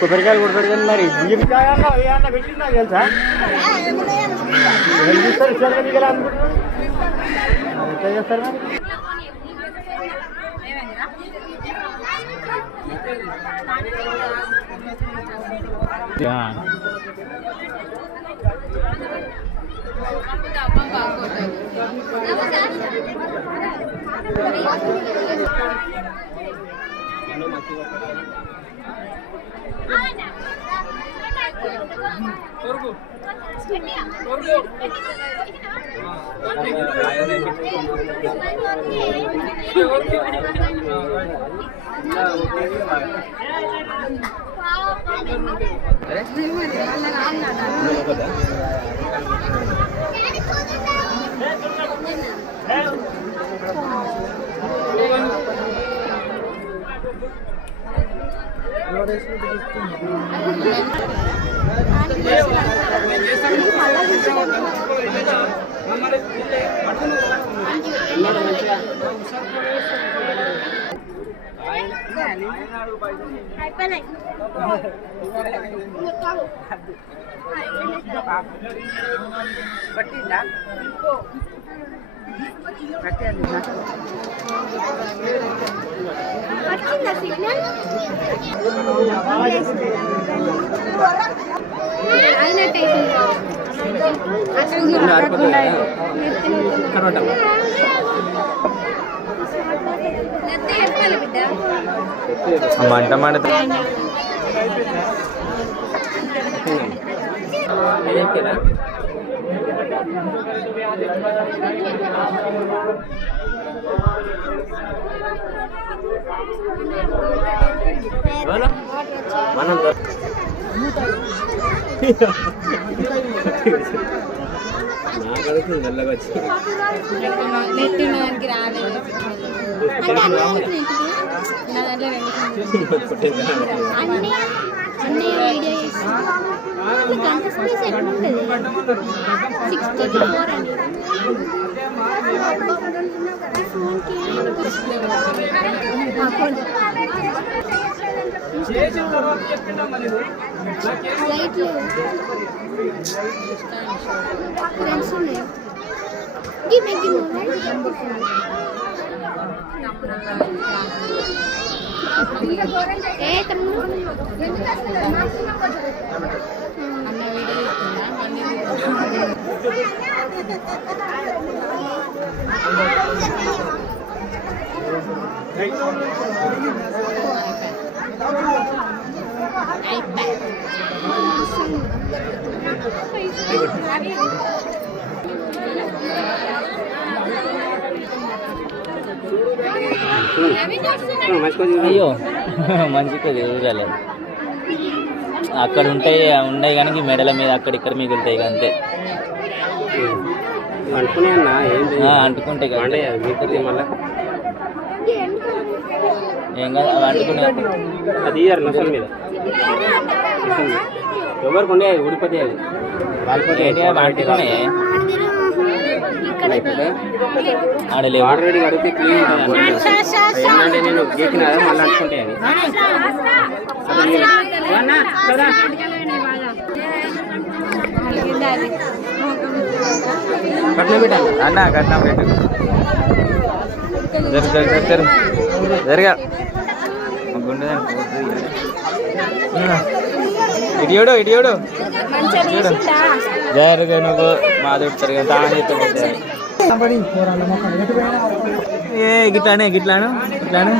కొబ్బరికాయలు కూడా పెడతాను మరి బియ్యకాయ ఏమన్నా పెట్టినా తెలుసా అనుకుంటున్నాను ఎట్లా చేస్తారు మంట మంట మనం అయ్యో మంచిగా చూడాలి అక్కడ ఉన్నాయి కానీ మెడల మీద అక్కడిక్కడ మిగులుతాయి అంతే అంటుకుంటాయి ఏం కాదు అవి అంటుకునే అది ఇయ్యారు నసల మీద ఎవరికి ఉండే ఊడిపోతే అంటుకునే ఆడలేవు ఆల్రెడీ అడిగితే క్లీన్ ఏంటంటే నేను గీకినా మళ్ళీ అంటుకుంటే కట్నం పెట్టాలి అన్న కట్నం పెట్టు జరగా గుండె ఇడియోడు ఇడియోడు జరగా నువ్వు మా దొరుకుతారు కదా తాను చెప్తా ఏ గిట్లానే గిట్లాను గిట్లాను